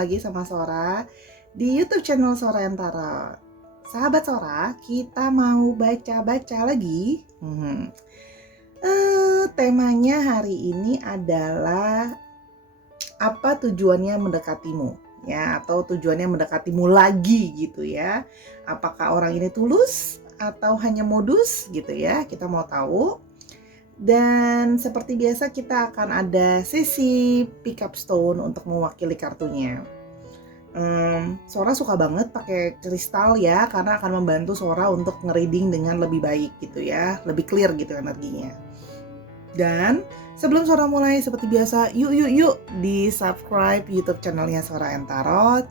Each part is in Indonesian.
lagi sama Sora di YouTube channel Sora yang Tarot. Sahabat Sora, kita mau baca-baca lagi. Temanya hari ini adalah apa tujuannya mendekatimu, ya, atau tujuannya mendekatimu lagi gitu ya. Apakah orang ini tulus atau hanya modus gitu ya? Kita mau tahu. Dan seperti biasa kita akan ada sesi pick up stone untuk mewakili kartunya. Sora suka banget pakai kristal ya, karena akan membantu Sora untuk ngereading dengan lebih baik gitu ya, lebih clear gitu energinya. Dan sebelum Sora mulai, seperti biasa, yuk di subscribe YouTube channelnya Sora and Tarot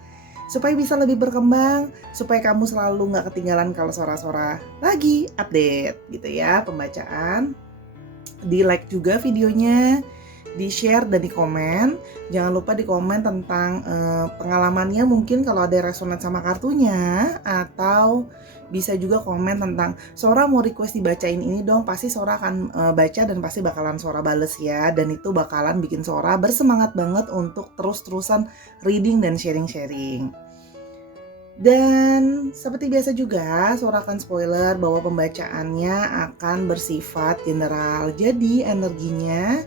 supaya bisa lebih berkembang, supaya kamu selalu nggak ketinggalan kalau Sora lagi update gitu ya pembacaan. Di like juga videonya, di share dan di komen. Jangan lupa di komen tentang pengalamannya, mungkin kalau ada resonate sama kartunya, atau bisa juga komen tentang Sora mau request dibacain ini dong. Pasti Sora akan baca dan pasti bakalan Sora bales ya. Dan itu bakalan bikin Sora bersemangat banget untuk terus-terusan reading dan sharing-sharing. Dan seperti biasa juga, Sora akan spoiler bahwa pembacaannya akan bersifat general. Jadi energinya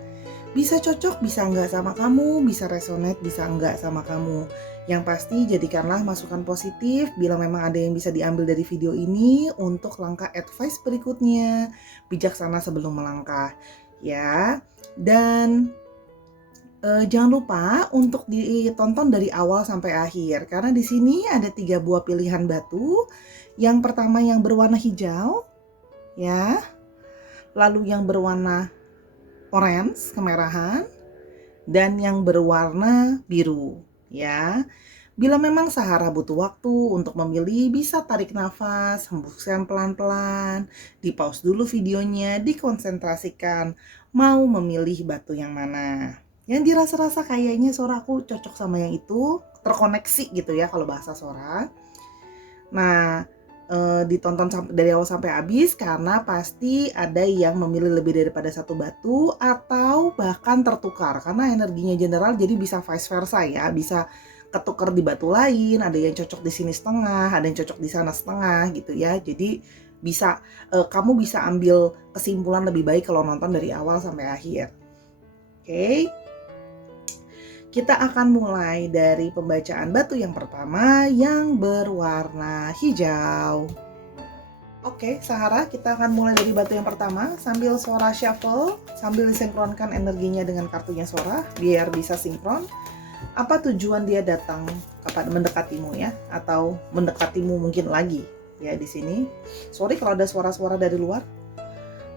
bisa cocok, bisa enggak sama kamu, bisa resonate, bisa enggak sama kamu. Yang pasti jadikanlah masukan positif bila memang ada yang bisa diambil dari video ini untuk langkah advice berikutnya. Bijaksana sebelum melangkah, ya. Dan jangan lupa untuk ditonton dari awal sampai akhir, karena di sini ada 3 buah pilihan batu. Yang pertama yang berwarna hijau, ya, lalu yang berwarna orange kemerahan, dan yang berwarna biru, ya. Bila memang Sahara butuh waktu untuk memilih, bisa tarik nafas, hembuskan pelan-pelan, di pause dulu videonya, dikonsentrasikan mau memilih batu yang mana. Yang dirasa-rasa kayaknya Sora aku cocok sama yang itu, terkoneksi gitu ya kalau bahasa Sora. Nah, ditonton dari awal sampai habis, karena pasti ada yang memilih lebih daripada satu batu atau bahkan tertukar, karena energinya general jadi bisa vice versa ya, bisa ketukar di batu lain, ada yang cocok di sini setengah, ada yang cocok di sana setengah gitu ya. Jadi bisa kamu bisa ambil kesimpulan lebih baik kalau nonton dari awal sampai akhir. Oke. Kita akan mulai dari pembacaan batu yang pertama yang berwarna hijau. Oke, Sahara, kita akan mulai dari batu yang pertama sambil Sora shuffle, sambil disinkronkan energinya dengan kartunya Sora biar bisa sinkron. Apa tujuan dia datang kepada mendekatimu ya, atau mendekatimu mungkin lagi ya di sini. Sorry kalau ada suara-suara dari luar.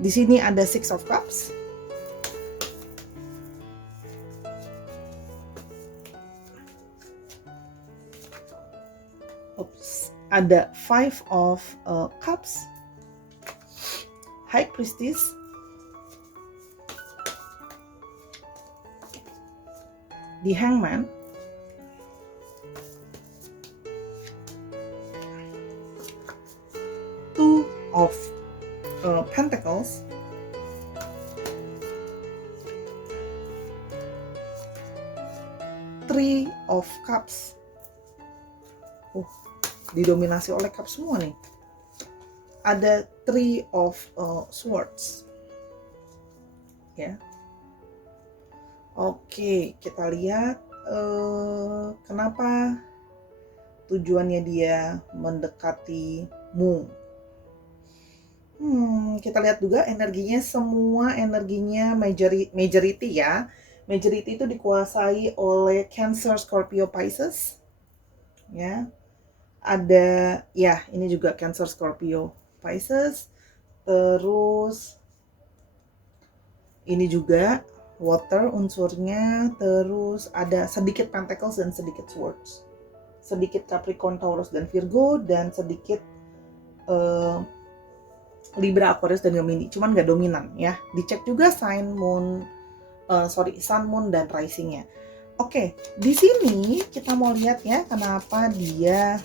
Di sini ada Six of Cups. Ada Five of Cups, High Priestess, The Hangman, Two of Pentacles, Three of Cups. Didominasi oleh cup semua nih. Ada Three of Swords, ya. Oke, kita lihat kenapa tujuannya dia mendekatimu. Kita lihat juga energinya, semua energinya majority ya. Majority itu dikuasai oleh Cancer, Scorpio, Pisces, ya. Ada ya, ini juga Cancer, Scorpio, Pisces. Terus ini juga water unsurnya. Terus ada sedikit Pentacles dan sedikit Swords, sedikit Capricorn, Taurus dan Virgo, dan sedikit Libra, Aquarius dan Gemini. Cuman nggak dominan ya. Dicek juga sign moon, sun, moon dan risingnya. Oke, di sini kita mau lihat ya kenapa dia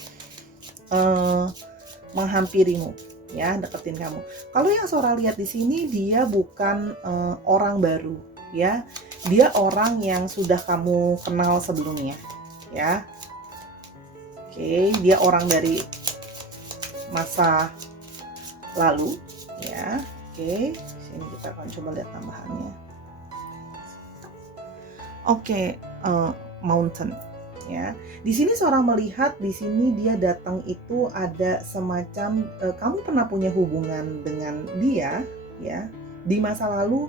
menghampirimu, ya, deketin kamu. Kalau yang Sora lihat di sini, dia bukan orang baru, ya. Dia orang yang sudah kamu kenal sebelumnya, ya. Oke, dia orang dari masa lalu ya. Oke, sini kita akan coba lihat tambahannya. Oke, mountain ya. Di sini seorang melihat di sini dia datang itu ada semacam kamu pernah punya hubungan dengan dia ya di masa lalu.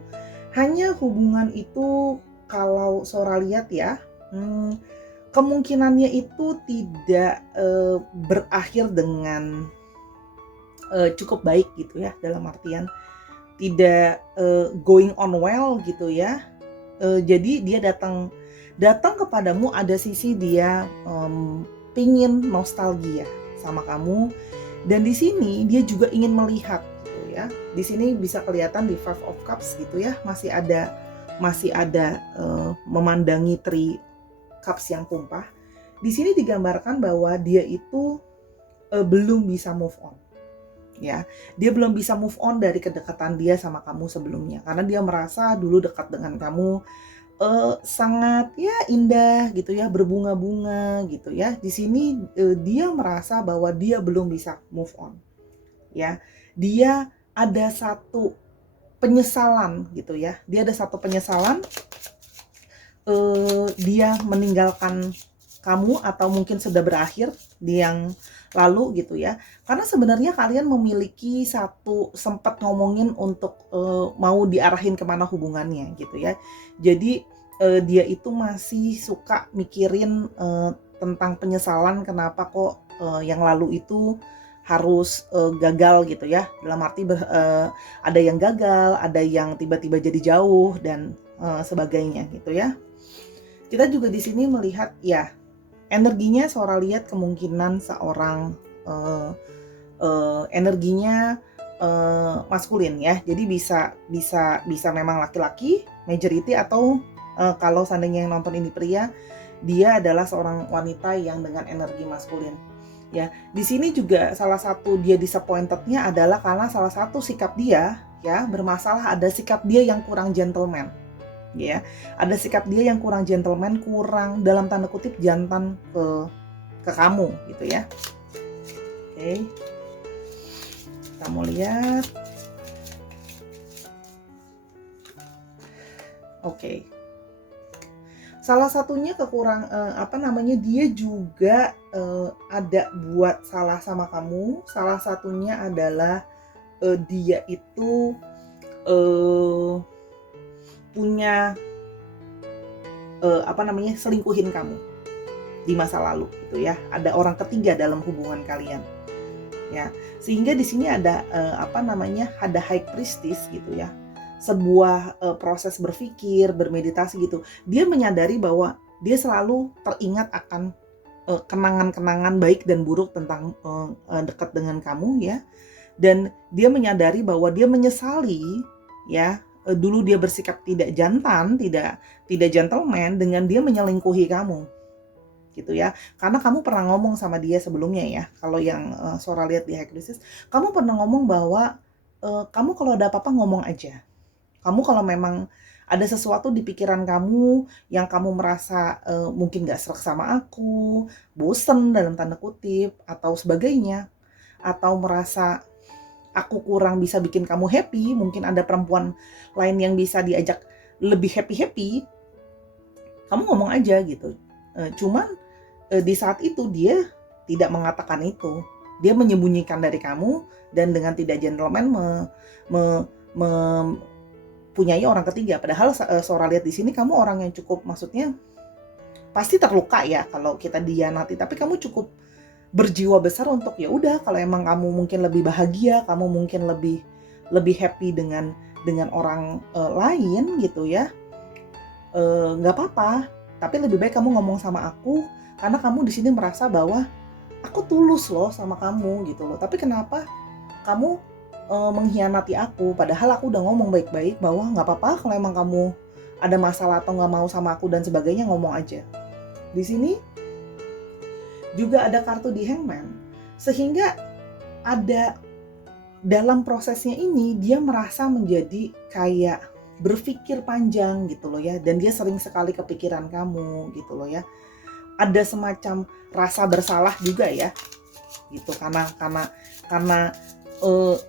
Hanya hubungan itu kalau Sora lihat ya, kemungkinannya itu tidak berakhir dengan cukup baik gitu ya, dalam artian tidak going on well gitu ya. Jadi dia datang kepadamu, ada sisi dia pingin nostalgia sama kamu, dan di sini dia juga ingin melihat gitu ya. Di sini bisa kelihatan di Five of Cups gitu ya, masih ada memandangi Three Cups yang tumpah. Di sini digambarkan bahwa dia itu belum bisa move on. Ya, dia belum bisa move on dari kedekatan dia sama kamu sebelumnya, karena dia merasa dulu dekat dengan kamu sangat ya indah gitu ya, berbunga-bunga gitu ya. Di sini dia merasa bahwa dia belum bisa move on. Ya, dia ada satu penyesalan gitu ya. Dia ada satu penyesalan dia meninggalkan kamu, atau mungkin sudah berakhir di yang lalu gitu ya. Karena sebenarnya kalian memiliki satu, sempat ngomongin untuk mau diarahin kemana hubungannya gitu ya. Jadi dia itu masih suka mikirin tentang penyesalan kenapa kok yang lalu itu harus gagal gitu ya. Dalam arti ada yang gagal, ada yang tiba-tiba jadi jauh dan sebagainya gitu ya. Kita juga di sini melihat ya, energinya Sora lihat kemungkinan seorang energinya maskulin ya. Jadi bisa memang laki-laki majority, atau kalau seandainya yang nonton ini pria, dia adalah seorang wanita yang dengan energi maskulin. Ya, di sini juga salah satu dia disappointed-nya adalah karena salah satu sikap dia ya bermasalah, ada sikap dia yang kurang gentleman. Ya, ada sikap dia yang kurang gentleman, kurang dalam tanda kutip jantan ke kamu gitu ya. Oke, kita mau lihat. Oke, salah satunya dia juga ada buat salah sama kamu. Salah satunya adalah dia itu punya selingkuhin kamu di masa lalu gitu ya. Ada orang ketiga dalam hubungan kalian ya, sehingga di sini ada ada high priestess gitu ya, sebuah proses berpikir, bermeditasi gitu. Dia menyadari bahwa dia selalu teringat akan kenangan-kenangan baik dan buruk tentang dekat dengan kamu ya, dan dia menyadari bahwa dia menyesali ya, dulu dia bersikap tidak jantan, tidak gentleman dengan dia menyelingkuhi kamu gitu ya. Karena kamu pernah ngomong sama dia sebelumnya ya, kalau yang Sora lihat di High Crisis, kamu pernah ngomong bahwa kamu kalau ada apa-apa ngomong aja. Kamu kalau memang ada sesuatu di pikiran kamu yang kamu merasa mungkin gak serak sama aku, bosen dalam tanda kutip, atau sebagainya, atau merasa aku kurang bisa bikin kamu happy, mungkin ada perempuan lain yang bisa diajak lebih happy, kamu ngomong aja gitu. Cuman di saat itu dia tidak mengatakan itu, dia menyembunyikan dari kamu, dan dengan tidak gentleman mempunyai orang ketiga. Padahal Sora lihat di sini kamu orang yang cukup, maksudnya pasti terluka ya kalau kita dihianati, tapi kamu cukup berjiwa besar untuk ya udah, kalau emang kamu mungkin lebih bahagia, kamu mungkin lebih happy dengan orang lain gitu ya, nggak apa-apa, tapi lebih baik kamu ngomong sama aku, karena kamu di sini merasa bahwa aku tulus loh sama kamu gitu loh, tapi kenapa kamu mengkhianati aku, padahal aku udah ngomong baik-baik bahwa nggak apa-apa kalau emang kamu ada masalah atau nggak mau sama aku dan sebagainya, ngomong aja. Di sini juga ada kartu di Hangman, sehingga ada dalam prosesnya ini dia merasa menjadi kayak berpikir panjang gitu loh ya, dan dia sering sekali kepikiran kamu gitu loh ya. ada semacam rasa bersalah juga ya, gitu, karena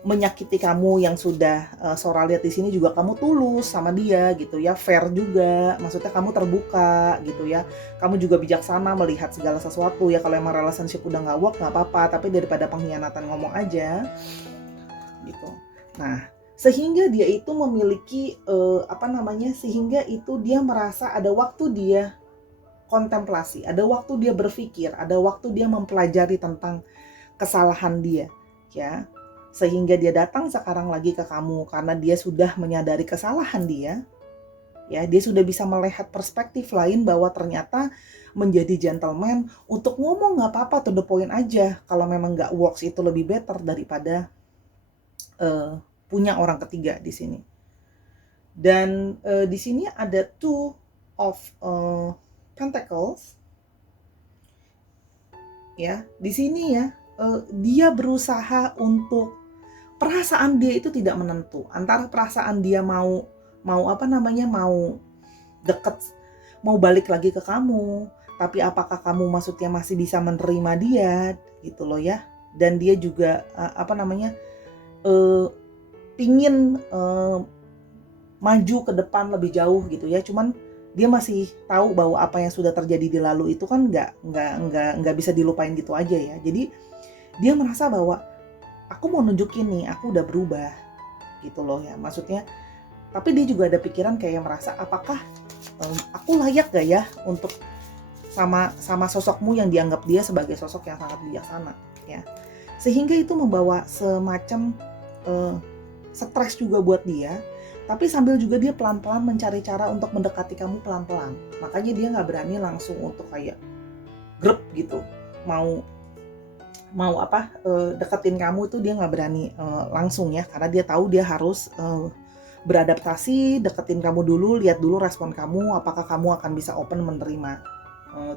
menyakiti kamu yang sudah Sora lihat di sini juga kamu tulus sama dia gitu ya, fair juga, maksudnya kamu terbuka gitu ya, kamu juga bijaksana melihat segala sesuatu ya. Kalau emang relationship udah nggak work nggak apa-apa, tapi daripada pengkhianatan ngomong aja gitu. Nah, sehingga dia itu memiliki sehingga itu dia merasa ada waktu dia kontemplasi, ada waktu dia berpikir, ada waktu dia mempelajari tentang kesalahan dia ya, sehingga dia datang sekarang lagi ke kamu karena dia sudah menyadari kesalahan dia ya. Dia sudah bisa melihat perspektif lain bahwa ternyata menjadi gentleman untuk ngomong nggak apa-apa, to the point aja. Kalau memang nggak works itu lebih better daripada punya orang ketiga di sini. Dan di sini ada two of pentacles ya. Di sini ya, dia berusaha untuk, perasaan dia itu tidak menentu, antara perasaan dia mau deket, mau balik lagi ke kamu, tapi apakah kamu maksudnya masih bisa menerima dia gitu loh ya. Dan dia juga pingin maju ke depan lebih jauh gitu ya, cuman dia masih tahu bahwa apa yang sudah terjadi di lalu itu kan nggak bisa dilupain gitu aja ya. Jadi dia merasa bahwa aku mau nunjukin nih, aku udah berubah gitu loh ya, maksudnya. Tapi dia juga ada pikiran kayak merasa, apakah aku layak gak ya untuk sama sosokmu yang dianggap dia sebagai sosok yang sangat bijaksana ya. Sehingga itu membawa semacam stres juga buat dia. Tapi sambil juga dia pelan-pelan mencari cara untuk mendekati kamu pelan-pelan. Makanya dia nggak berani langsung untuk kayak grep gitu, mau deketin kamu itu dia nggak berani langsung ya, karena dia tahu dia harus beradaptasi, deketin kamu dulu, lihat dulu respon kamu, apakah kamu akan bisa open menerima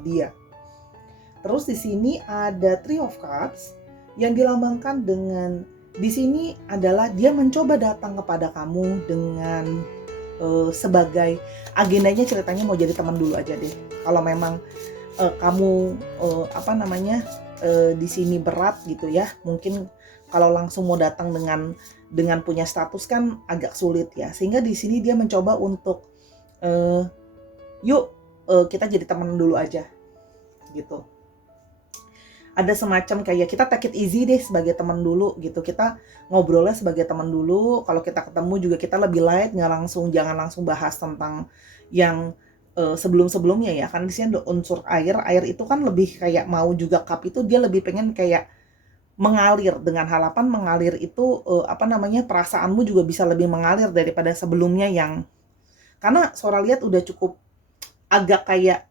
dia. Terus di sini ada Three of Cups yang dilambangkan dengan, di sini adalah dia mencoba datang kepada kamu dengan sebagai agendanya, ceritanya mau jadi teman dulu aja deh. Kalau memang kamu di sini berat gitu ya, mungkin kalau langsung mau datang dengan punya status kan agak sulit ya. Sehingga di sini dia mencoba untuk kita jadi teman dulu aja gitu. Ada semacam kayak kita take it easy deh sebagai teman dulu gitu. Kita ngobrolnya sebagai teman dulu. Kalau kita ketemu juga kita lebih light, jangan langsung bahas tentang yang sebelum-sebelumnya ya. Kan di sini ada unsur air. Air itu kan lebih kayak mau juga, cup itu dia lebih pengen kayak mengalir, dengan harapan mengalir itu perasaanmu juga bisa lebih mengalir daripada sebelumnya, yang karena Sora lihat udah cukup agak kayak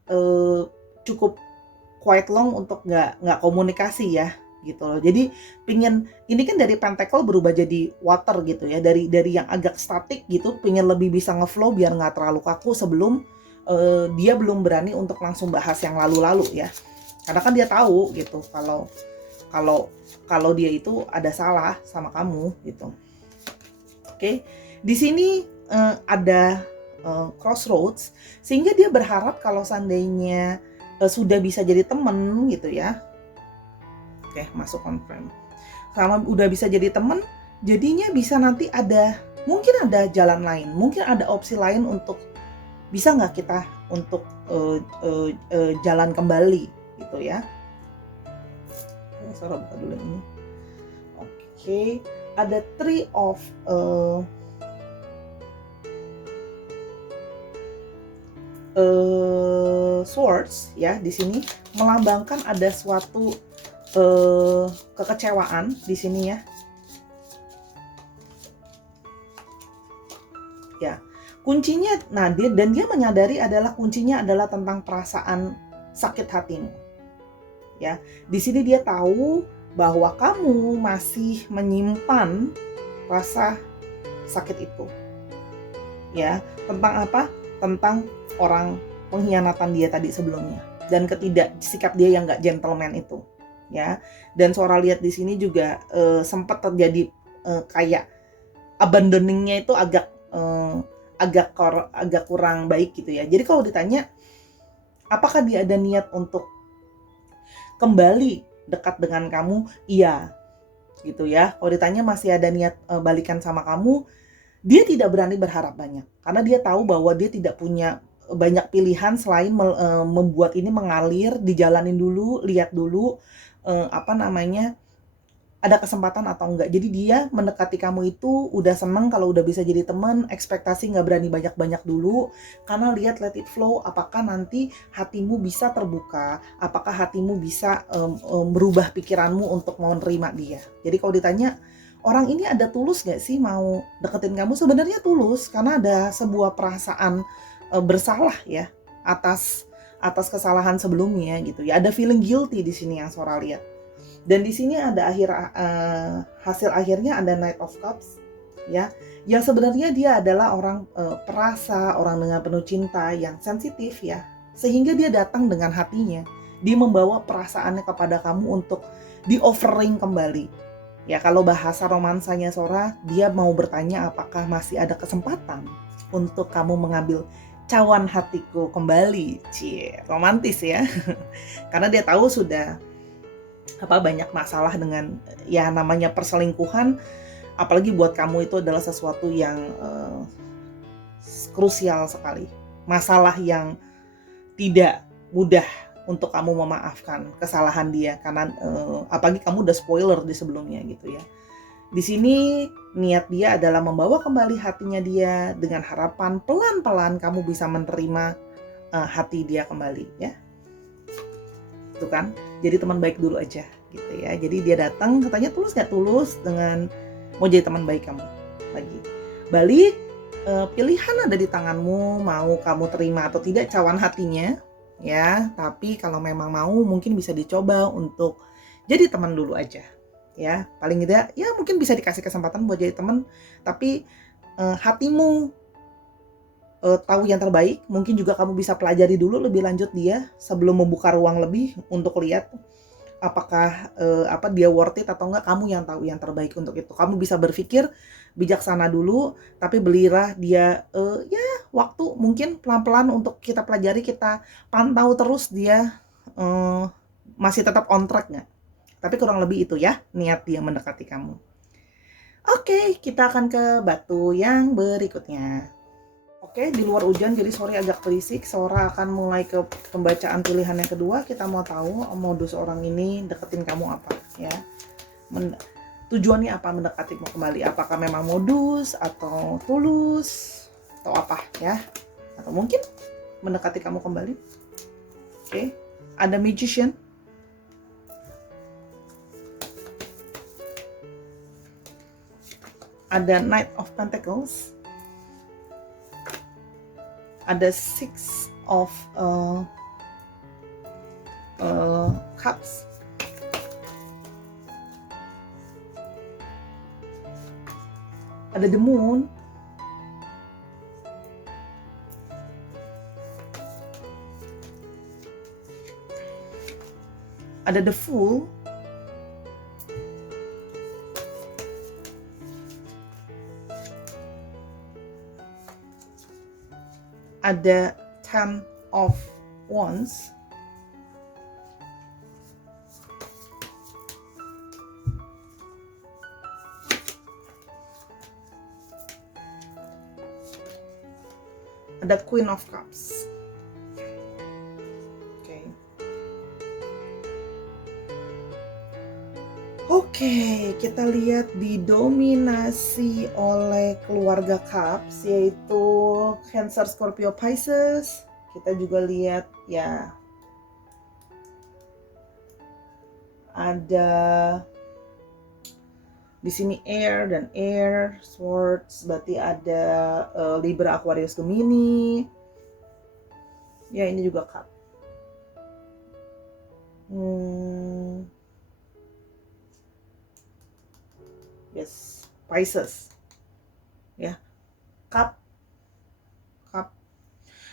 cukup quite long untuk nggak komunikasi ya gitu loh. Jadi pingin, ini kan dari pentacle berubah jadi water gitu ya, dari yang agak statik gitu, pingin lebih bisa ngeflow biar nggak terlalu kaku sebelum dia belum berani untuk langsung bahas yang lalu-lalu ya, karena kan dia tahu gitu kalau dia itu ada salah sama kamu gitu. Oke. Di sini ada crossroads, sehingga dia berharap kalau seandainya sudah bisa jadi teman gitu ya. Oke, masuk confirm. Sama udah bisa jadi teman, jadinya bisa nanti mungkin ada jalan lain, mungkin ada opsi lain untuk bisa nggak kita untuk jalan kembali gitu ya. Saya buka dulu ini. Oke, ada Three of Swords ya, di sini melambangkan ada suatu kekecewaan di sini ya. Ya, kuncinya, dia menyadari adalah kuncinya adalah tentang perasaan sakit hatimu. Ya, di sini dia tahu bahwa kamu masih menyimpan rasa sakit itu. Ya, tentang apa? Tentang orang pengkhianatan dia tadi sebelumnya, dan sikap dia yang nggak gentleman itu. Ya, dan Sora lihat di sini juga sempat terjadi kayak abandoningnya itu agak kurang baik gitu ya. Jadi kalau ditanya apakah dia ada niat untuk kembali dekat dengan kamu, iya gitu ya. Kalau ditanya masih ada niat balikan sama kamu, dia tidak berani berharap banyak karena dia tahu bahwa dia tidak punya banyak pilihan selain membuat ini mengalir, dijalanin dulu, lihat dulu apa namanya, ada kesempatan atau enggak. Jadi dia mendekati kamu itu udah seneng kalau udah bisa jadi teman, ekspektasi nggak berani banyak-banyak dulu, karena lihat let it flow, apakah nanti hatimu bisa terbuka, apakah hatimu bisa merubah pikiranmu untuk mau nerima dia. Jadi kalau ditanya, orang ini ada tulus gak sih mau deketin kamu? Sebenarnya tulus, karena ada sebuah perasaan bersalah ya atas kesalahan sebelumnya gitu ya. Ada feeling guilty di sini yang Sora lihat. Dan di sini ada hasil akhirnya ada Knight of Cups ya. Yang sebenarnya dia adalah orang perasa, orang dengan penuh cinta yang sensitif ya. Sehingga dia datang dengan hatinya. Dia membawa perasaannya kepada kamu untuk di-offering kembali. Ya, kalau bahasa romansanya Sora, dia mau bertanya apakah masih ada kesempatan untuk kamu mengambil cawan hatiku kembali. Cie, romantis ya. Karena dia tahu sudah banyak masalah dengan ya namanya perselingkuhan, apalagi buat kamu itu adalah sesuatu yang krusial sekali, masalah yang tidak mudah untuk kamu memaafkan kesalahan dia, karena apalagi kamu udah spoiler di sebelumnya gitu ya. Di sini niat dia adalah membawa kembali hatinya dia dengan harapan pelan-pelan kamu bisa menerima hati dia kembali ya. Itu kan, jadi teman baik dulu aja gitu ya. Jadi dia datang katanya tulus gak tulus dengan mau jadi teman baik kamu lagi. Balik, pilihan ada di tanganmu, mau kamu terima atau tidak cawan hatinya ya. Tapi kalau memang mau mungkin bisa dicoba untuk jadi teman dulu aja ya. Paling tidak ya mungkin bisa dikasih kesempatan buat jadi teman, tapi hatimu tahu yang terbaik. Mungkin juga kamu bisa pelajari dulu lebih lanjut dia sebelum membuka ruang lebih untuk lihat apakah dia worth it atau enggak. Kamu yang tahu yang terbaik untuk itu. Kamu bisa berpikir bijaksana dulu, tapi belilah dia ya waktu mungkin pelan-pelan untuk kita pelajari, kita pantau terus dia masih tetap on track nggak. Tapi kurang lebih itu ya niat dia mendekati kamu. Oke, kita akan ke batu yang berikutnya. Oke, di luar hujan jadi sore agak berisik. Sora akan mulai ke pembacaan pilihan yang kedua. Kita mau tahu modus orang ini deketin kamu apa ya. Tujuannya apa mendekatimu kembali? Apakah memang modus atau tulus atau apa ya? Atau mungkin mendekati kamu kembali. Oke, ada Magician. Ada Knight of Pentacles. Ada Six of Cups. Ada The Moon. Ada The Fool. Ada Ten of Wands. Ada Queen of Cups. Oke, kita lihat didominasi oleh keluarga Cups, yaitu Cancer, Scorpio, Pisces. Kita juga lihat ya ada di sini air dan air, swords, berarti ada Libra, Aquarius, Gemini. Ya, ini juga cup. Yes, Pisces. Ya. Cup.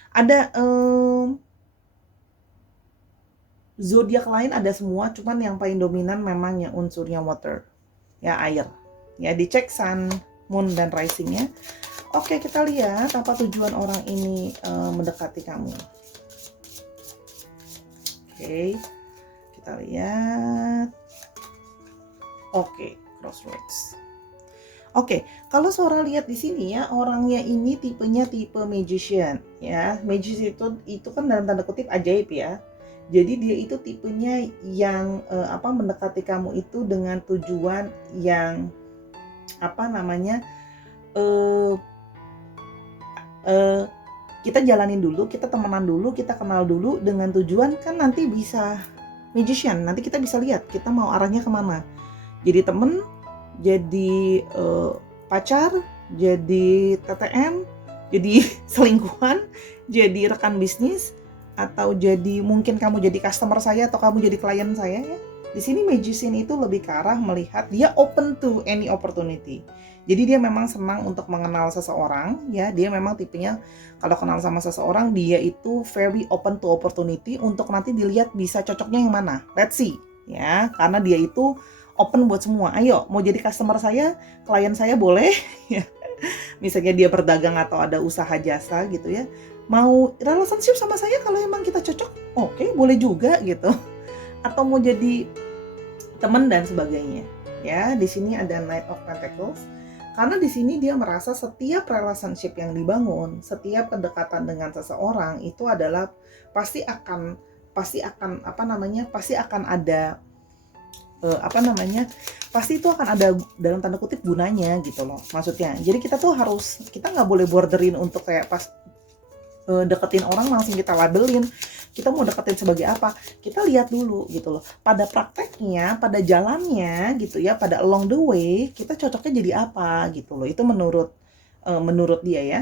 Ada zodiak lain ada semua, cuman yang paling dominan memang yang unsurnya water. Ya, air. Ya, dicek sun, moon dan risingnya. Oke, kita lihat apa tujuan orang ini mendekati kamu. Oke. Kita lihat. Oke, crossroads. Oke, kalau Sora lihat di sini ya, orangnya ini tipenya tipe magician ya. Magician itu kan dalam tanda kutip ajaib ya. Jadi dia itu tipenya yang mendekati kamu itu dengan tujuan yang eh, eh, kita jalanin dulu, kita temenan dulu, kita kenal dulu dengan tujuan kan nanti bisa magician. Nanti kita bisa lihat kita mau arahnya kemana. Jadi temen, jadi pacar, jadi TTM, jadi selingkuhan, jadi rekan bisnis, atau jadi mungkin kamu jadi customer saya atau kamu jadi klien saya ya. Di sini magician itu lebih ke arah melihat dia open to any opportunity. Jadi dia memang senang untuk mengenal seseorang ya. Dia memang tipenya kalau kenal sama seseorang dia itu very open to opportunity untuk nanti dilihat bisa cocoknya yang mana. Let's see ya. Karena dia itu open buat semua. Ayo, mau jadi customer saya, klien saya boleh ya. Misalnya dia berdagang atau ada usaha jasa gitu ya. Mau relationship sama saya kalau emang kita cocok, oke, boleh juga gitu. Atau mau jadi teman dan sebagainya. Ya, di sini ada Knight of Pentacles. Karena di sini dia merasa setiap relationship yang dibangun, setiap kedekatan dengan seseorang itu adalah pasti akan ada pasti itu akan ada dalam tanda kutip gunanya gitu loh maksudnya. Jadi kita nggak boleh borderin untuk kayak pas deketin orang langsung kita labelin kita mau deketin sebagai apa. Kita lihat dulu gitu loh pada prakteknya, pada jalannya gitu ya, pada along the way kita cocoknya jadi apa gitu loh. Itu menurut dia ya,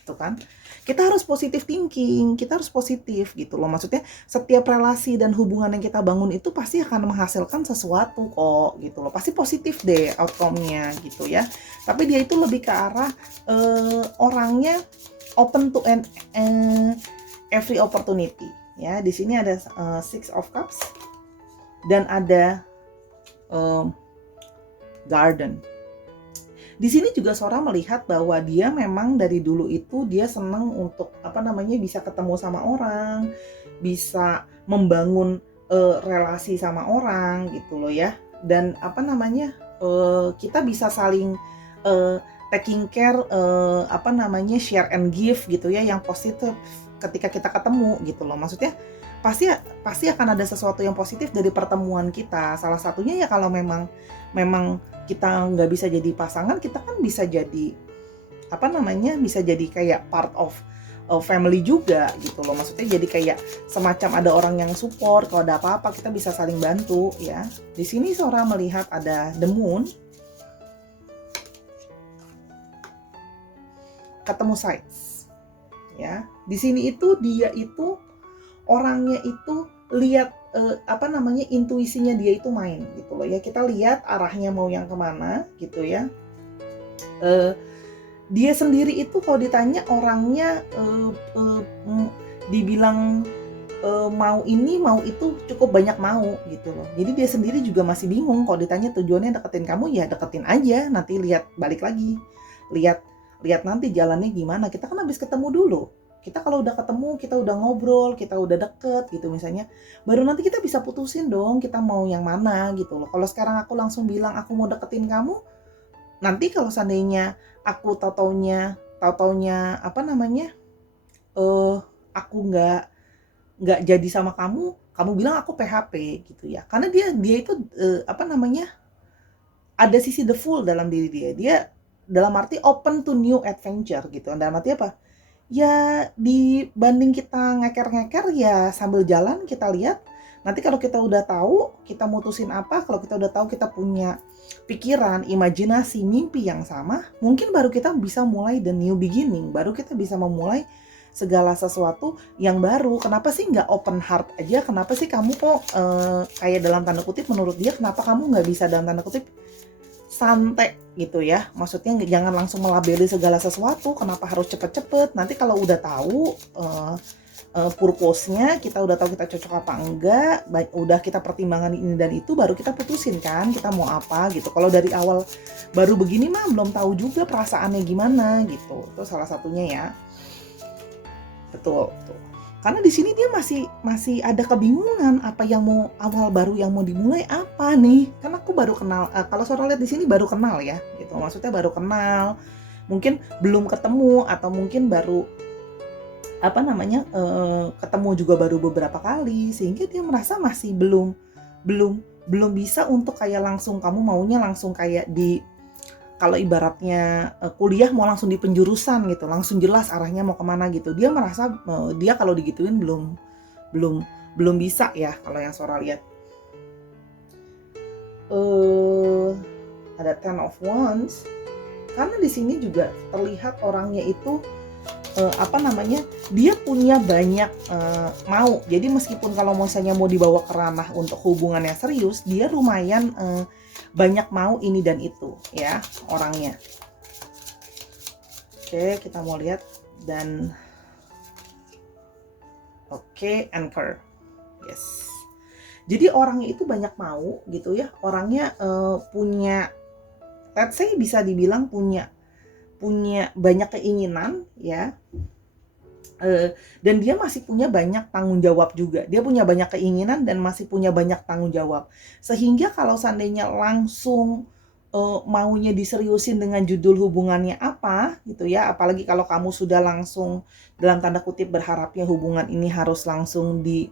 itu kan. Kita harus positive thinking, kita harus positif gitu loh. Maksudnya setiap relasi dan hubungan yang kita bangun itu pasti akan menghasilkan sesuatu kok gitu loh. Pasti positif deh outcome-nya gitu ya. Tapi dia itu lebih ke arah orangnya open to every opportunity ya. Di sini ada Six of Cups dan ada Garden. Di sini juga Sora melihat bahwa dia memang dari dulu itu dia senang untuk bisa ketemu sama orang, bisa membangun relasi sama orang gitu loh ya. Dan kita bisa saling taking care share and give gitu ya, yang positif ketika kita ketemu gitu loh. Maksudnya pasti akan ada sesuatu yang positif dari pertemuan kita. Salah satunya ya kalau memang kita nggak bisa jadi pasangan, kita kan bisa jadi bisa jadi kayak part of family juga gitu loh. Maksudnya jadi kayak semacam ada orang yang support, kalau ada apa-apa kita bisa saling bantu ya. Di sini Sora melihat ada the moon, ketemu sides ya. Di sini itu dia itu orangnya itu lihat intuisinya dia itu main gitu loh ya. Kita lihat arahnya mau yang kemana gitu ya. Dia sendiri itu kalau ditanya orangnya dibilang mau ini mau itu cukup banyak mau gitu loh. Jadi dia sendiri juga masih bingung kalau ditanya tujuannya deketin kamu, ya deketin aja, nanti lihat balik lagi, lihat nanti jalannya gimana. Kita kan habis ketemu dulu. Kita kalau udah ketemu, kita udah ngobrol, kita udah deket gitu misalnya, baru nanti kita bisa putusin dong kita mau yang mana gitu loh. Kalau sekarang aku langsung bilang aku mau deketin kamu, nanti kalau seandainya aku tau-taunya aku nggak jadi sama kamu bilang aku PHP gitu ya. Karena dia itu ada sisi the fool dalam diri dia dalam arti open to new adventure gitu. Dalam arti apa? Ya dibanding kita ngeker-ngeker ya sambil jalan kita lihat. Nanti kalau kita udah tahu kita mutusin apa, kalau kita udah tahu kita punya pikiran, imajinasi, mimpi yang sama, mungkin baru kita bisa mulai the new beginning, baru kita bisa memulai segala sesuatu yang baru. Kenapa sih nggak open heart aja? Kenapa sih kamu kok kayak dalam tanda kutip menurut dia, kenapa kamu nggak bisa dalam tanda kutip santai gitu ya. Maksudnya jangan langsung melabeli segala sesuatu, kenapa harus cepet-cepet. Nanti kalau udah tahu purpose-nya, kita udah tahu kita cocok apa enggak, udah kita pertimbangan ini dan itu, baru kita putusin kan kita mau apa gitu. Kalau dari awal baru begini mah belum tahu juga perasaannya gimana gitu. Itu salah satunya ya. Betul. Karena di sini dia masih ada kebingungan apa yang mau awal baru yang mau dimulai apa nih? Karena aku baru kenal, kalau Sora lihat di sini baru kenal ya, gitu. Maksudnya baru kenal, mungkin belum ketemu atau mungkin baru ketemu juga baru beberapa kali, sehingga dia merasa masih belum belum bisa untuk kayak langsung kamu maunya langsung kayak di kalau ibaratnya kuliah mau langsung di penjurusan gitu, langsung jelas arahnya mau kemana gitu. Dia merasa dia kalau digituin belum belum bisa ya kalau yang Sora lihat. Ada Ten of Wands. Karena di sini juga terlihat orangnya itu dia punya banyak mau. Jadi meskipun kalau misalnya mau dibawa ke ranah untuk hubungan yang serius, dia lumayan banyak mau ini dan itu ya orangnya. Oke, kita mau lihat dan Anchor. Yes. Jadi orangnya itu banyak mau gitu ya. Orangnya punya, let's say bisa dibilang punya banyak keinginan ya. Dan dia masih punya banyak tanggung jawab juga. Dia punya banyak keinginan dan masih punya banyak tanggung jawab. Sehingga kalau seandainya langsung maunya diseriusin dengan judul hubungannya apa gitu ya, apalagi kalau kamu sudah langsung dalam tanda kutip berharapnya hubungan ini harus langsung di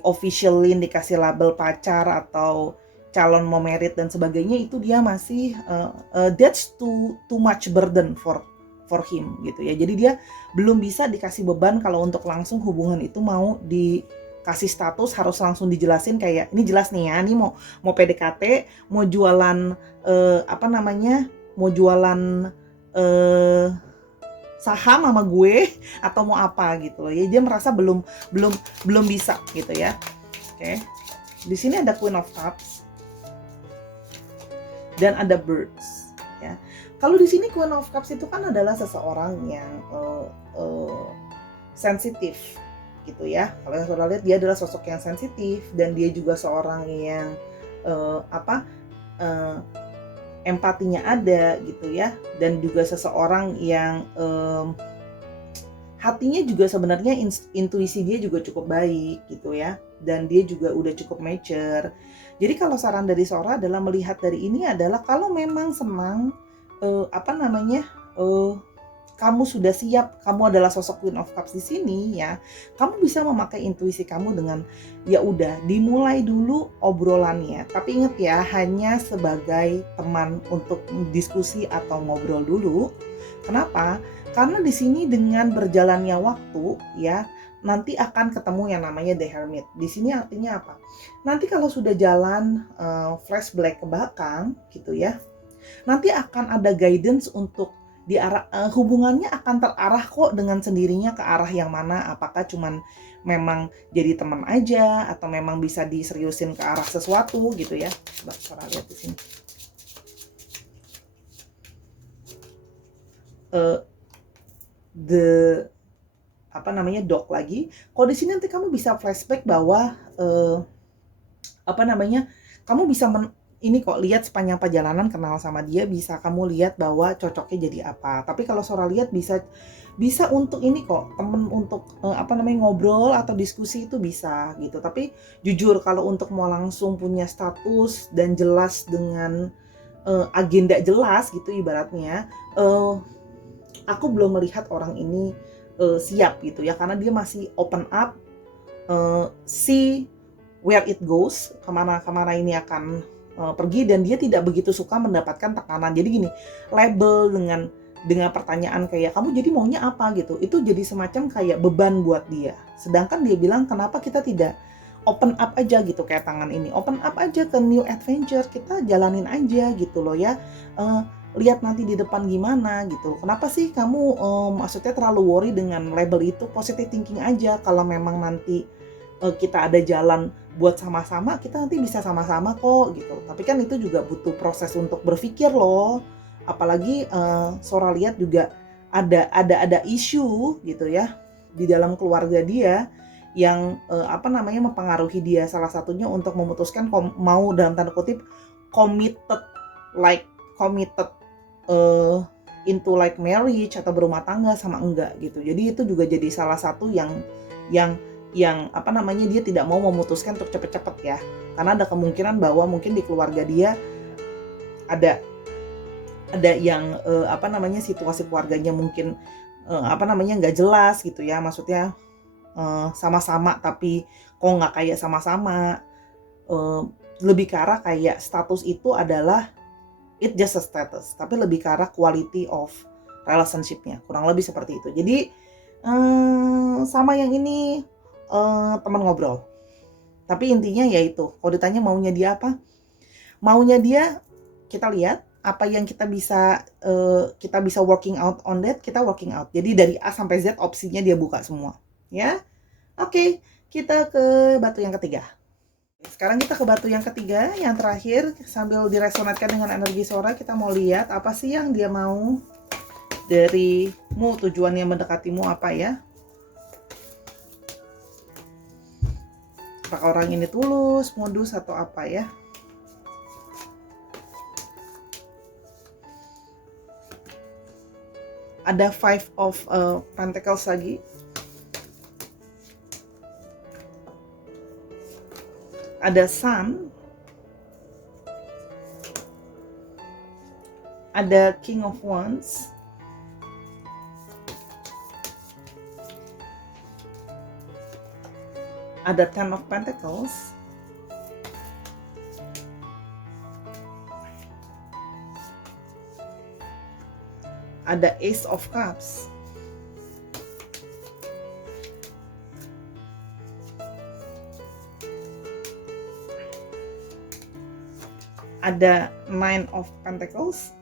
officialin, dikasih label pacar atau calon mau merit dan sebagainya, itu dia masih that's too much burden for him gitu ya. Jadi dia belum bisa dikasih beban kalau untuk langsung hubungan itu mau dikasih status harus langsung dijelasin kayak ini jelas nih ya, ini mau PDKT, mau jualan mau jualan saham sama gue atau mau apa gitu loh ya. Dia merasa belum bisa gitu ya. Oke. Di sini ada Queen of Cups dan ada Birds ya. Kalau di sini Queen of Cups itu kan adalah seseorang yang sensitif gitu ya. Kalau yang Saudara lihat dia adalah sosok yang sensitif dan dia juga seorang yang empatinya ada gitu ya, dan juga seseorang yang hatinya juga sebenarnya intuisi dia juga cukup baik gitu ya, dan dia juga udah cukup mature. Jadi kalau saran dari Sora adalah melihat dari ini adalah kalau memang senang kamu sudah siap, kamu adalah sosok Queen of Cups di sini ya, kamu bisa memakai intuisi kamu dengan ya udah dimulai dulu obrolannya. Tapi ingat ya, hanya sebagai teman untuk diskusi atau ngobrol dulu. Kenapa? Karena di sini dengan berjalannya waktu ya, nanti akan ketemu yang namanya The Hermit. Di sini artinya apa? Nanti kalau sudah jalan flashback ke belakang gitu ya, nanti akan ada guidance untuk hubungannya akan terarah kok dengan sendirinya ke arah yang mana. Apakah cuman memang jadi teman aja atau memang bisa diseriusin ke arah sesuatu gitu ya. Coba cara lihat di sini. Dog lagi. Kalau di sini nanti kamu bisa flashback bahwa kamu bisa ini kok lihat sepanjang perjalanan kenal sama dia, bisa kamu lihat bahwa cocoknya jadi apa. Tapi kalau Sora lihat bisa untuk ini kok, temen untuk ngobrol atau diskusi itu bisa gitu. Tapi jujur kalau untuk mau langsung punya status dan jelas dengan agenda jelas gitu ibaratnya, aku belum melihat orang ini siap gitu ya, karena dia masih open up, see where it goes, kemana ini akan pergi, dan dia tidak begitu suka mendapatkan tekanan. Jadi gini, label dengan pertanyaan kayak kamu jadi maunya apa gitu, itu jadi semacam kayak beban buat dia. Sedangkan dia bilang kenapa kita tidak open up aja gitu, kayak tangan ini open up aja ke new adventure, kita jalanin aja gitu loh ya. Lihat nanti di depan gimana gitu. Kenapa sih kamu maksudnya terlalu worry dengan label itu? Positive thinking aja, kalau memang nanti kita ada jalan buat sama-sama, kita nanti bisa sama-sama kok gitu. Tapi kan itu juga butuh proses untuk berpikir loh. Apalagi Sora lihat juga ada isu gitu ya di dalam keluarga dia yang mempengaruhi dia. Salah satunya untuk memutuskan mau dalam tanda kutip committed into like marriage atau berumah tangga sama enggak gitu. Jadi itu juga jadi salah satu yang apa namanya, dia tidak mau memutuskan untuk cepet-cepet ya. Karena ada kemungkinan bahwa mungkin di keluarga dia ada yang apa namanya, situasi keluarganya mungkin apa namanya, nggak jelas gitu ya. Maksudnya sama-sama tapi kok nggak kayak sama-sama. Lebih ke arah kayak status itu adalah it just a status, tapi lebih ke arah quality of relationship-nya, kurang lebih seperti itu. Jadi sama yang ini teman ngobrol, tapi intinya yaitu kalau ditanya maunya dia apa, maunya dia kita lihat apa yang kita bisa working out on that, kita working out. Jadi dari A sampai Z opsinya dia buka semua ya. Oke, kita ke batu yang ketiga. Sekarang kita ke batu yang ketiga, yang terakhir, sambil diresonatkan dengan energi Sora, kita mau lihat apa sih yang dia mau darimu, tujuannya mendekatimu apa ya. Apakah orang ini tulus, modus, atau apa ya. Ada Five of Pentacles lagi. Ada Sun, ada King of Wands, ada Ten of Pentacles, ada Ace of Cups, ada Nine of Pentacles,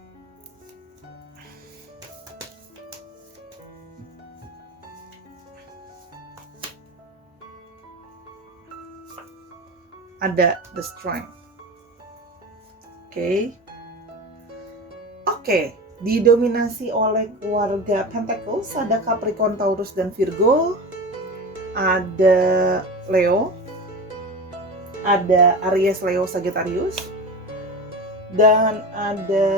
ada The Strength. Oke, didominasi oleh keluarga Pentacles, ada Capricorn, Taurus, dan Virgo, ada Leo, ada Aries, Leo, Sagittarius, dan ada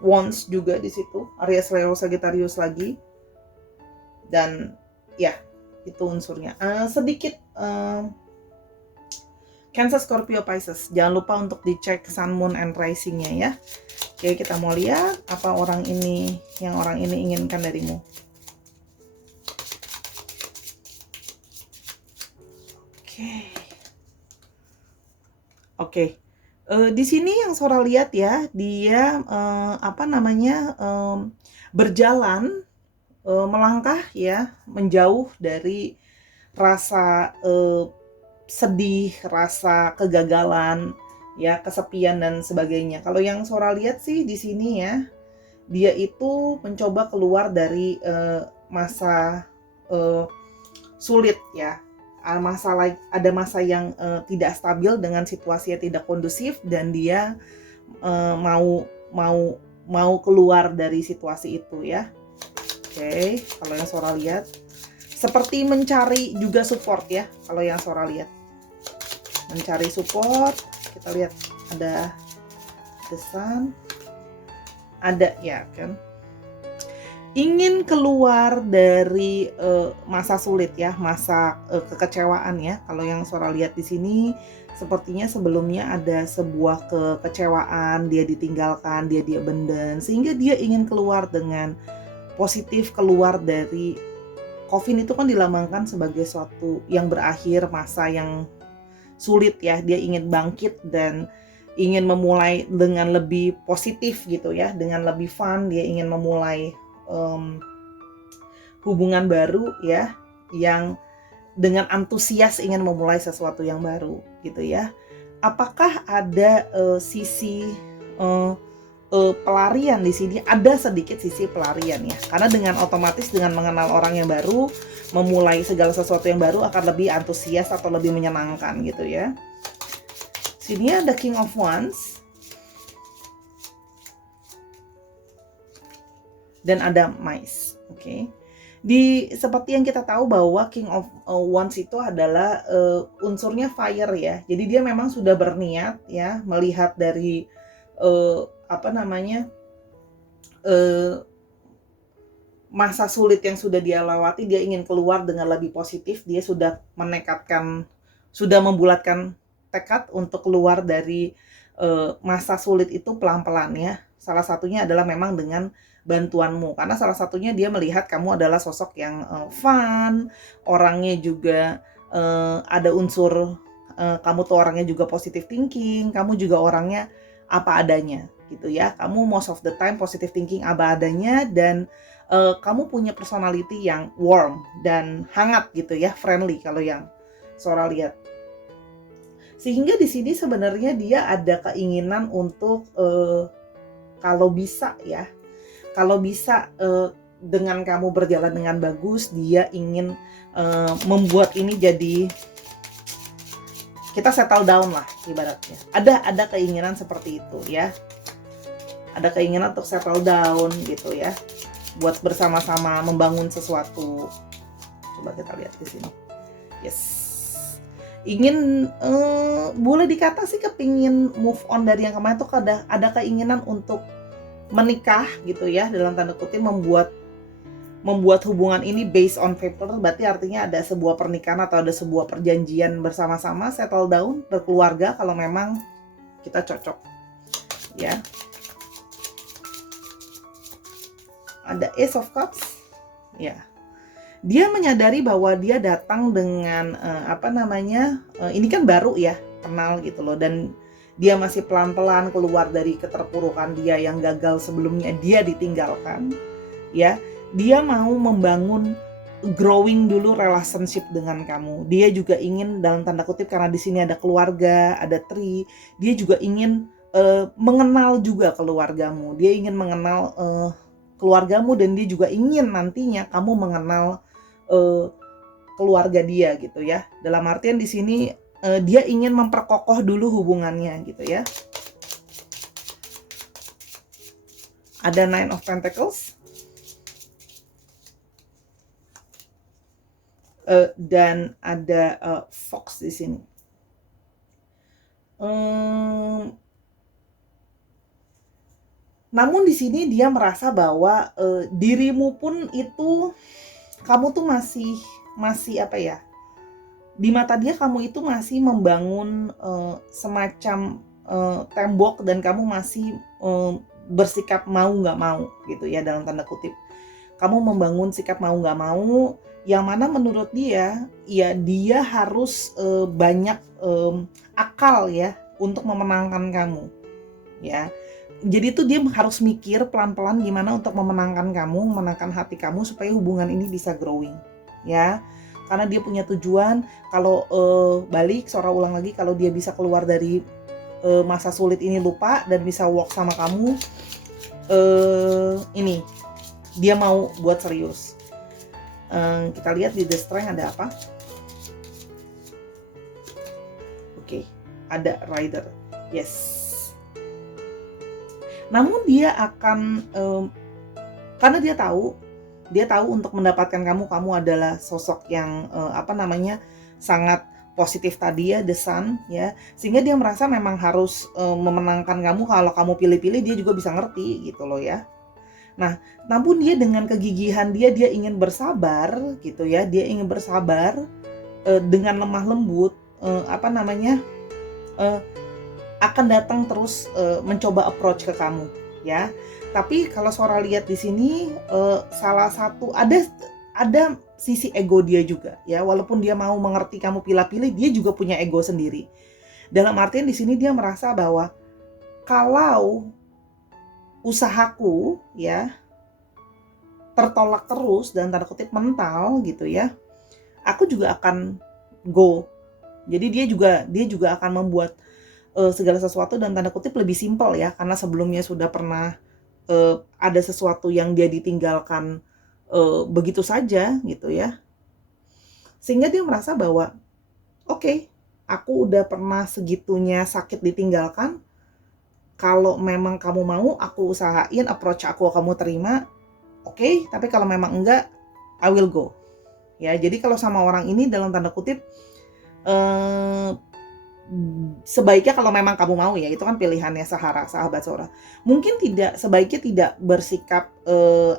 Wands juga di situ, Aries, Leo, Sagittarius lagi, dan ya itu unsurnya. Sedikit Cancer, Scorpio, Pisces. Jangan lupa untuk dicek Sun, Moon, and Rising-nya ya. Oke, kita mau lihat apa yang orang ini inginkan darimu. Oke. Di sini yang Sora lihat ya, dia apa namanya, berjalan, melangkah ya, menjauh dari rasa sedih, rasa kegagalan, ya, kesepian dan sebagainya. Kalau yang Sora lihat sih di sini ya, dia itu mencoba keluar dari masa sulit ya. Ada masa yang tidak stabil dengan situasi yang tidak kondusif, dan dia mau keluar dari situasi itu ya. Oke, kalau yang Sora lihat seperti mencari juga support ya. Kalau yang Sora lihat mencari support, kita lihat ada The Sun, ada ya kan, ingin keluar dari masa sulit ya, masa kekecewaan ya. Kalau yang Sora lihat di sini, sepertinya sebelumnya ada sebuah kekecewaan, dia ditinggalkan, dia diabandon, sehingga dia ingin keluar dengan positif, keluar dari Coffin. Itu kan dilambangkan sebagai suatu yang berakhir, masa yang sulit ya. Dia ingin bangkit dan ingin memulai dengan lebih positif gitu ya, dengan lebih fun. Dia ingin memulai hubungan baru ya, yang dengan antusias ingin memulai sesuatu yang baru gitu ya. Apakah ada sisi pelarian di sini? Ada sedikit sisi pelarian ya, karena dengan otomatis dengan mengenal orang yang baru, memulai segala sesuatu yang baru akan lebih antusias atau lebih menyenangkan gitu ya. Sini ada King of Wands dan ada Mice. Oke. Seperti yang kita tahu bahwa King of Wands itu adalah unsurnya fire ya. Jadi dia memang sudah berniat ya, melihat dari eh, masa sulit yang sudah dia lewati, dia ingin keluar dengan lebih positif. Dia sudah membulatkan tekad untuk keluar dari masa sulit itu pelan-pelan ya. Salah satunya adalah memang dengan bantuanmu, karena salah satunya dia melihat kamu adalah sosok yang fun, orangnya juga ada unsur kamu tuh orangnya juga positive thinking, kamu juga orangnya apa adanya gitu ya. Kamu most of the time positive thinking apa adanya, dan kamu punya personality yang warm dan hangat gitu ya, friendly kalau yang Sora lihat. Sehingga di sini sebenarnya dia ada keinginan untuk kalau bisa dengan kamu berjalan dengan bagus, dia ingin membuat ini jadi kita settle down lah ibaratnya. Ada keinginan seperti itu ya. Ada keinginan untuk settle down gitu ya. Buat bersama-sama membangun sesuatu. Coba kita lihat di sini. Yes. Ingin boleh dikata sih kepingin move on dari yang kemarin tuh, ada keinginan untuk menikah gitu ya, dalam tanda kutip membuat hubungan ini based on paper. Berarti artinya ada sebuah pernikahan atau ada sebuah perjanjian bersama-sama, settle down, berkeluarga kalau memang kita cocok ya. Ada Ace of Cups ya. Dia menyadari bahwa dia datang dengan ini kan baru ya, kenal gitu loh, dan dia masih pelan-pelan keluar dari keterpurukan dia yang gagal sebelumnya, dia ditinggalkan ya. Dia mau membangun growing dulu relationship dengan kamu. Dia juga ingin dalam tanda kutip, karena di sini ada keluarga, ada tree, dia juga ingin mengenal juga keluargamu. Dia ingin mengenal keluargamu, dan dia juga ingin nantinya kamu mengenal keluarga dia gitu ya. Dalam artian di sini dia ingin memperkokoh dulu hubungannya gitu ya. Ada Nine of Pentacles dan ada Fox di sini. Namun di sini dia merasa bahwa dirimu pun itu, kamu tuh masih apa ya, di mata dia kamu itu masih membangun semacam tembok, dan kamu masih bersikap mau nggak mau gitu ya, dalam tanda kutip. Kamu membangun sikap mau nggak mau, yang mana menurut dia ya dia harus banyak akal ya untuk memenangkan kamu ya. Jadi tuh dia harus mikir pelan-pelan gimana untuk memenangkan kamu, memenangkan hati kamu supaya hubungan ini bisa growing ya. Karena dia punya tujuan, kalau balik Sora ulang lagi, kalau dia bisa keluar dari masa sulit ini, lupa, dan bisa work sama kamu, ini dia mau buat serius. Kita lihat di The Strength ada apa. Oke, ada Rider. Yes. Namun dia akan karena dia tahu untuk mendapatkan kamu adalah sosok yang sangat positif tadi ya, The Sun ya, sehingga dia merasa memang harus memenangkan kamu. Kalau kamu pilih-pilih, dia juga bisa ngerti gitu loh ya. Nah, namun dia dengan kegigihan dia ingin bersabar gitu ya, dia ingin bersabar dengan lemah lembut, akan datang terus mencoba approach ke kamu ya. Tapi kalau Sora lihat di sini salah satu ada sisi ego dia juga ya. Walaupun dia mau mengerti kamu pilih-pilih, dia juga punya ego sendiri. Dalam artian di sini dia merasa bahwa kalau usahaku ya tertolak terus, dan tanda kutip mental gitu ya, aku juga akan go. Jadi dia juga akan membuat segala sesuatu dan tanda kutip lebih simpel ya, karena sebelumnya sudah pernah ada sesuatu yang dia ditinggalkan begitu saja gitu ya, sehingga dia merasa bahwa oke, aku udah pernah segitunya sakit ditinggalkan. Kalau memang kamu mau, aku usahain approach aku kamu terima, oke. Tapi kalau memang enggak, I will go ya. Jadi kalau sama orang ini dalam tanda kutip sebaiknya kalau memang kamu mau ya, itu kan pilihannya sahabat Sora. Mungkin sebaiknya tidak bersikap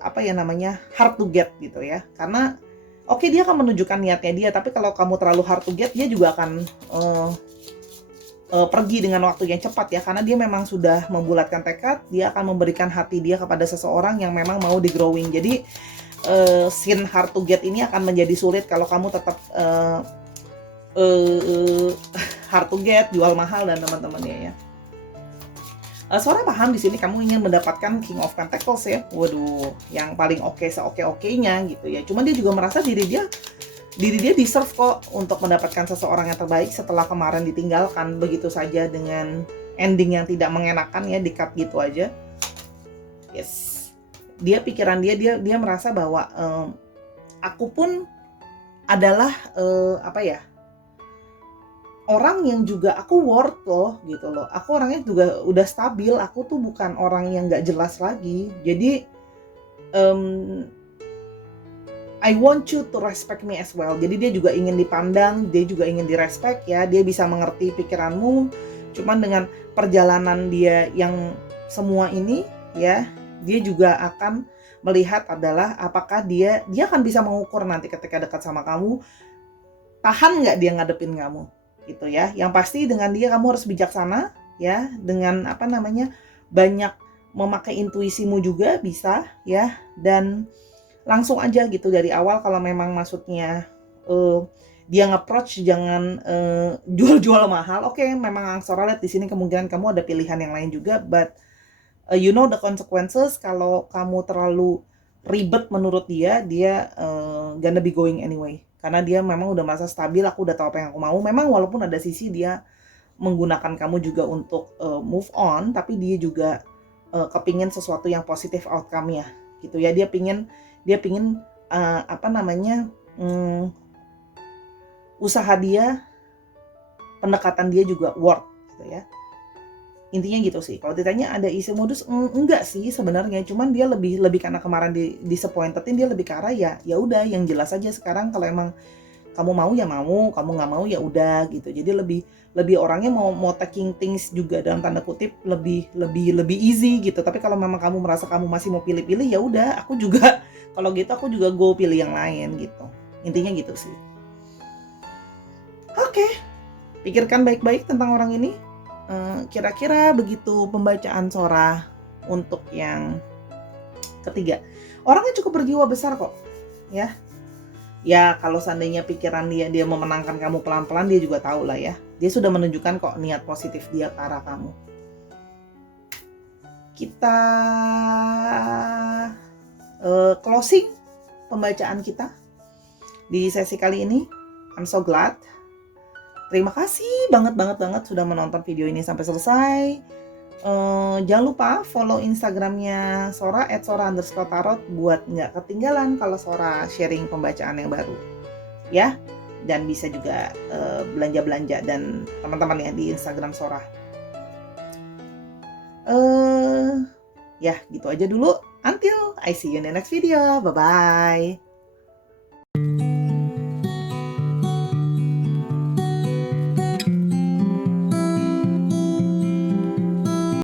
apa ya namanya, hard to get gitu ya. Karena oke, dia akan menunjukkan niatnya dia, tapi kalau kamu terlalu hard to get, dia juga akan pergi dengan waktu yang cepat ya, karena dia memang sudah membulatkan tekad, dia akan memberikan hati dia kepada seseorang yang memang mau di growing. Jadi scene hard to get ini akan menjadi sulit kalau kamu tetap hard to get, jual mahal dan teman-temannya ya. Sora paham di sini kamu ingin mendapatkan King of Pentacles ya. Waduh, yang paling oke seoke-okenya gitu ya. Cuman dia juga merasa diri dia deserve kok untuk mendapatkan seseorang yang terbaik setelah kemarin ditinggalkan begitu saja dengan ending yang tidak mengenakan ya, di-cut gitu aja. Yes. Pikiran dia merasa bahwa aku pun adalah apa ya? Orang yang juga aku worth loh gitu loh. Aku orangnya juga udah stabil, aku tuh bukan orang yang gak jelas lagi. Jadi I want you to respect me as well. Jadi dia juga ingin dipandang, dia juga ingin direspect ya. Dia bisa mengerti pikiranmu. Cuman dengan perjalanan dia yang semua ini ya, dia juga akan melihat adalah apakah dia akan bisa mengukur nanti ketika dekat sama kamu, tahan nggak dia ngadepin kamu gitu ya. Yang pasti dengan dia kamu harus bijaksana ya, dengan apa namanya, banyak memakai intuisimu juga bisa ya, dan langsung aja gitu dari awal kalau memang maksudnya dia nge-approach, jangan jual-jual mahal. Oke, memang Sora lihat di sini kemungkinan kamu ada pilihan yang lain juga, but you know the consequences kalau kamu terlalu ribet menurut dia gonna be going anyway. Karena dia memang udah merasa stabil, aku udah tahu apa yang aku mau. Memang walaupun ada sisi dia menggunakan kamu juga untuk move on, tapi dia juga kepingin sesuatu yang positif outcome-nya gitu ya. Dia pingin apa namanya, usaha dia, pendekatan dia juga worth gitu ya. Intinya gitu sih. Kalau ditanya ada isi modus, enggak sih sebenarnya. Cuman dia lebih karena kemarin disappointed-in, dia lebih ke arah ya udah yang jelas aja sekarang. Kalau emang kamu mau ya mau, kamu nggak mau ya udah gitu. Jadi lebih orangnya mau taking things juga dalam tanda kutip lebih easy gitu. Tapi kalau memang kamu merasa kamu masih mau pilih-pilih, ya udah, aku juga kalau gitu aku juga go pilih yang lain gitu. Intinya gitu sih. Oke, pikirkan baik-baik tentang orang ini. Kira-kira begitu pembacaan Sora untuk yang ketiga. Orangnya cukup berjiwa besar kok ya. Ya kalau seandainya pikiran dia memenangkan kamu pelan-pelan, dia juga tahu lah ya. Dia sudah menunjukkan kok niat positif dia ke arah kamu. Kita closing pembacaan kita di sesi kali ini. I'm so glad. Terima kasih banget sudah menonton video ini sampai selesai. Jangan lupa follow Instagramnya Sora @sora_tarot buat nggak ketinggalan kalau Sora sharing pembacaan yang baru ya. Dan bisa juga belanja-belanja dan teman-teman ya di Instagram Sora. Ya gitu aja dulu. Until I see you in the next video. Bye bye.